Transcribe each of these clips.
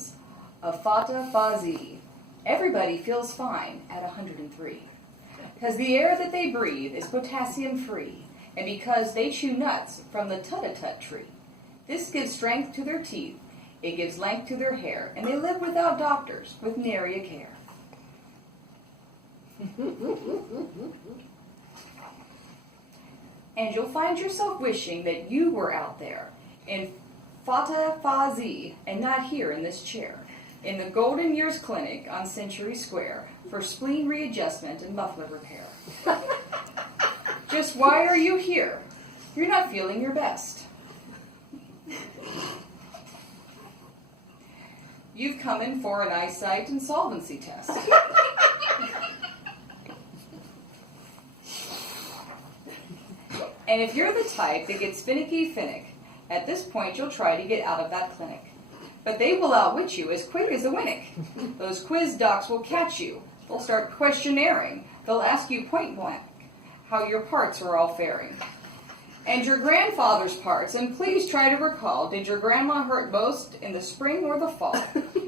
symptoms of Fata Fazi. Everybody feels fine at 103. Because the air that they breathe is potassium-free, and because they chew nuts from the tut-a-tut tree. This gives strength to their teeth, it gives length to their hair, and they live without doctors, with nary a care. And you'll find yourself wishing that you were out there in Fata Fazi and not here in this chair, in the Golden Years Clinic on Century Square for spleen readjustment and muffler repair. Just why are you here? You're not feeling your best. You've come in for an eyesight and solvency test. And if you're the type that gets finicky finnick, at this point you'll try to get out of that clinic. But they will outwit you as quick as a winnick. Those quiz docs will catch you. They'll start questionnaring. They'll ask you point blank how your parts are all faring. And your grandfather's parts, and please try to recall, did your grandma hurt most in the spring or the fall?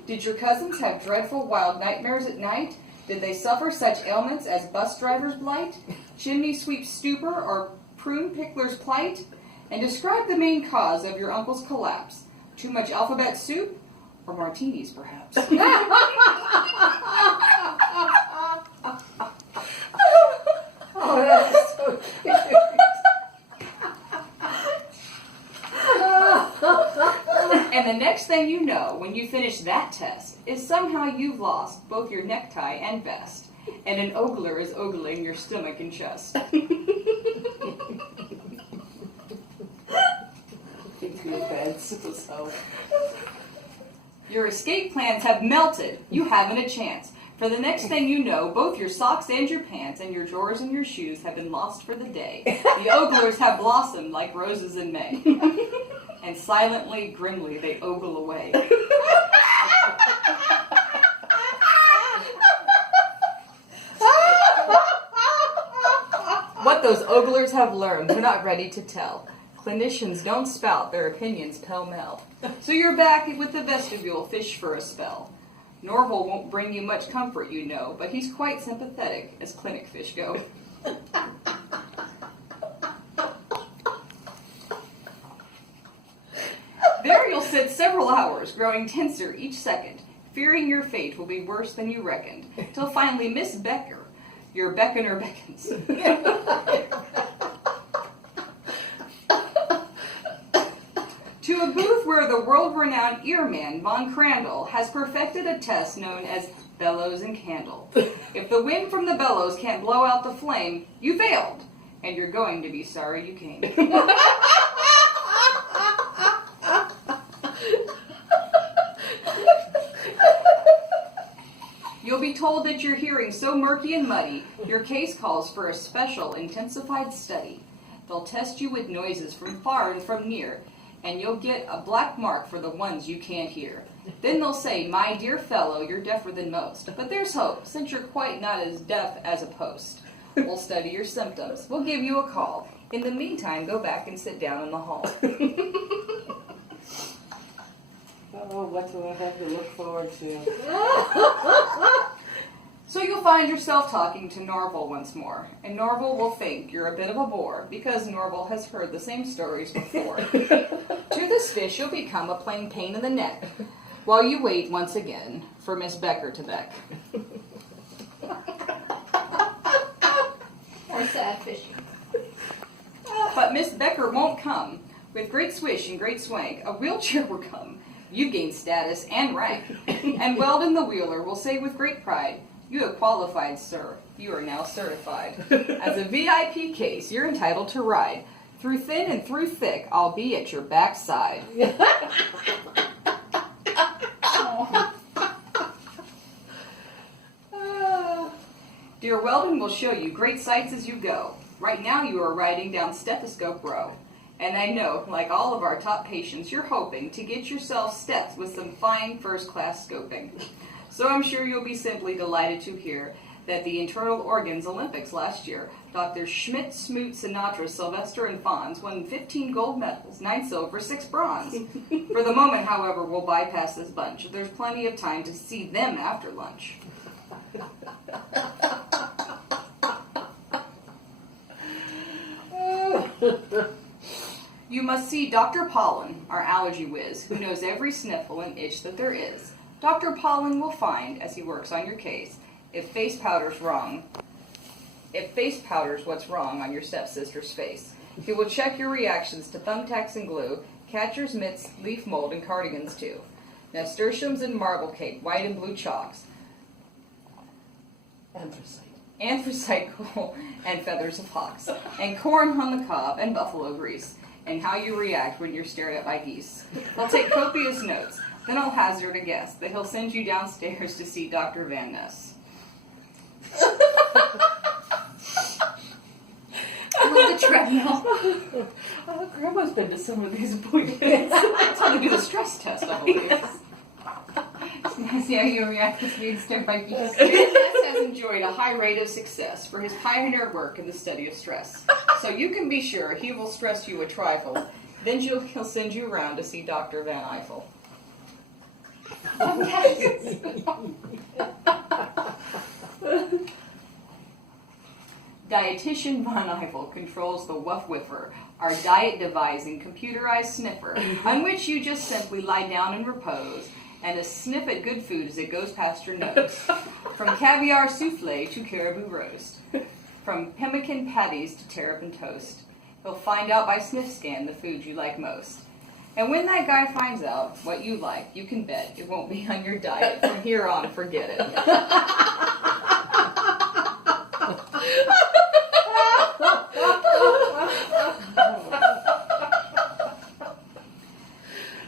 Did your cousins have dreadful wild nightmares at night? Did they suffer such ailments as bus driver's blight, chimney sweep stupor, or prune pickler's plight? And describe the main cause of your uncle's collapse. Too much alphabet soup, or martinis, perhaps? Oh, that's so cute. And the next thing you know, when you finish that test, is somehow you've lost both your necktie and vest, and an ogler is ogling your stomach and chest. Your escape plans have melted. You haven't a chance. For the next thing you know, both your socks and your pants and your drawers and your shoes have been lost for the day. The oglers have blossomed like roses in May. And silently, grimly, they ogle away. What those oglers have learned, they're not ready to tell. Clinicians don't spout their opinions pell-mell. So you're back with the vestibule fish for a spell. Norval won't bring you much comfort, you know, but he's quite sympathetic as clinic fish go. There you'll sit several hours, growing tenser each second, fearing your fate will be worse than you reckoned, till finally Miss Becker, your beckoner beckons. To a booth where the world-renowned earman Von Crandall has perfected a test known as bellows and candle. If the wind from the bellows can't blow out the flame, you failed, and you're going to be sorry you came. You'll be told that your hearing's so murky and muddy, your case calls for a special intensified study. They'll test you with noises from far and from near, and you'll get a black mark for the ones you can't hear. Then they'll say, my dear fellow, you're deafer than most. But there's hope, since you're quite not as deaf as a post. We'll study your symptoms. We'll give you a call. In the meantime, go back and sit down in the hall. Oh, what do I have to look forward to? So you'll find yourself talking to Norval once more, and Norval will think you're a bit of a bore, because Norval has heard the same stories before. To this fish, you'll become a plain pain in the neck, while you wait once again for Miss Becker to beck. Or sad fishing. But Miss Becker won't come. With great swish and great swank, a wheelchair will come. You've gained status and rank. And Weldon the wheeler will say with great pride, you have qualified, sir. You are now certified. As a VIP case, you're entitled to ride. Through thin and through thick, I'll be at your backside. Dear Weldon will show you great sights as you go. Right now you are riding down Stethoscope Row. And I know, like all of our top patients, you're hoping to get yourself stepped with some fine first-class scoping. So I'm sure you'll be simply delighted to hear that the Internal Organs Olympics last year, Dr. Schmidt, Smoot, Sinatra, Sylvester, and Fonz won 15 gold medals, 9 silver, 6 bronze. For the moment, however, we'll bypass this bunch. There's plenty of time to see them after lunch. You must see Dr. Pollen, our allergy whiz, who knows every sniffle and itch that there is. Dr. Pollen will find, as he works on your case, if face powder's what's wrong on your stepsister's face. He will check your reactions to thumbtacks and glue, catcher's mitts, leaf mold, and cardigans too. Nasturtiums and marble cake, white and blue chalks. Anthracite coal and feathers of hawks, and corn on the cob and buffalo grease, and how you react when you're stared at by geese. He'll take copious notes, then I'll hazard a guess that he'll send you downstairs to see Dr. Van Ness. I love the treadmill. Grandma's been to some of these appointments. That's how they do the stress test, I believe. See how you react to being stared by geese. Van Ness has enjoyed a high rate of success for his pioneer work in the study of stress. So you can be sure he will stress you a trifle. Then he'll send you around to see Dr. Van Eiffel. Dietitian Von Eiffel controls the Wuff Whiffer, our diet-devising computerized sniffer, on which you just simply lie down and repose, and a sniff at good food as it goes past your nose. From caviar souffle to caribou roast, from pemmican patties to terrapin toast, he'll find out by sniff scan the food you like most. And when that guy finds out what you like, you can bet it won't be on your diet. From here on, forget it.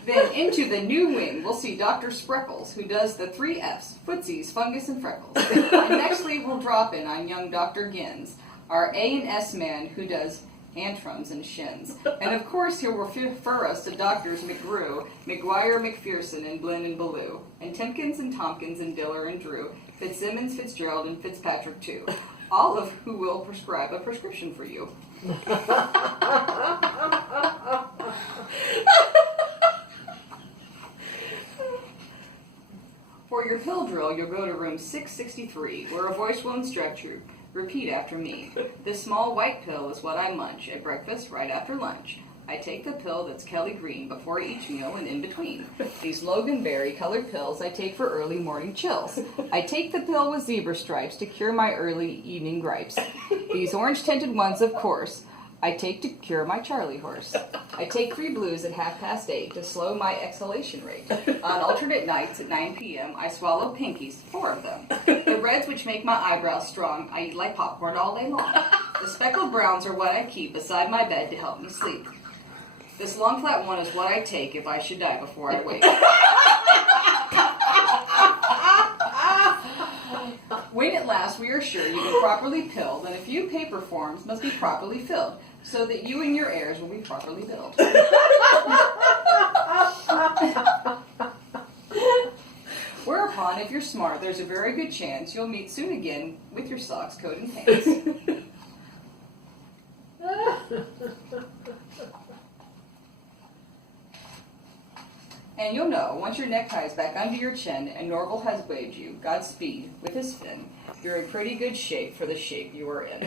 Then into the new wing, we'll see Dr. Spreckles, who does the 3 F's, footsies, fungus, and freckles. And nextly, we'll drop in on young Dr. Gins, our A and S man who does antrums and shins. And of course, he'll refer us to Doctors McGrew, McGuire, McPherson, and Blinn and Ballou, and Timkins and Tompkins and Diller and Drew, Fitzsimmons, Fitzgerald, and Fitzpatrick too, all of who will prescribe a prescription for you. For your pill drill, you'll go to room 663, where a voice will instruct you. Repeat after me. This small white pill is what I munch at breakfast right after lunch. I take the pill that's Kelly Green before each meal and in between. These Loganberry colored pills I take for early morning chills. I take the pill with zebra stripes to cure my early evening gripes. These orange tinted ones, of course, I take to cure my Charlie horse. I take 3 blues at 8:30 to slow my exhalation rate. On alternate nights at 9 p.m., I swallow pinkies, 4 of them. The reds, which make my eyebrows strong, I eat like popcorn all day long. The speckled browns are what I keep beside my bed to help me sleep. This long flat one is what I take if I should die before I wake. When at last we are sure you've been properly pilled, then a few paper forms must be properly filled, so that you and your heirs will be properly billed. Whereupon, if you're smart, there's a very good chance you'll meet soon again with your socks, coat, and pants. And you'll know, once your necktie is back under your chin and Norval has waved you Godspeed with his fin, you're in pretty good shape for the shape you are in.